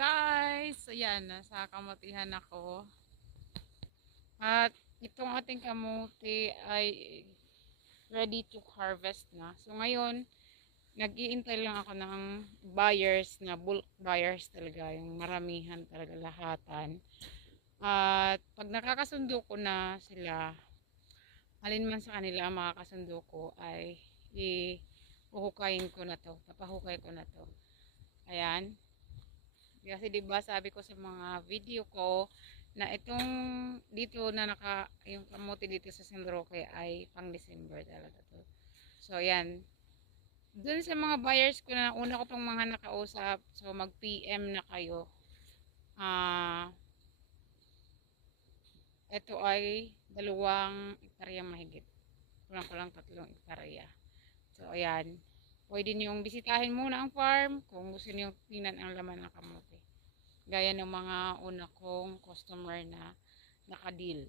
guys! Ayan, nasa kamutihan ako. At itong ating kamuti ay ready to harvest na. So ngayon, nag-iintay lang ako ng buyers na bulk buyers talaga. Yung maramihan talaga lahatan. At pag nakakasundo ko na sila, alin man sa kanila makakasundo ko ay ihuhukayin ko na to. Papahukay ko na to. Ayan. Kasi 'di ba sabi ko sa mga video ko na itong dito na yung kamote dito sa San Roque ay pang December talaga to. So ayan. Doon sa mga buyers ko na una ko pang mga nakausap, so mag-PM na kayo. Ito ay 2 hektarya mahigit. Kulang-kulang 3 hektarya. So ayan. Pwede niyong bisitahin muna ang farm kung gusto niyo tingnan ang laman ng kamote. Gaya ng mga una kong customer na nakadeal.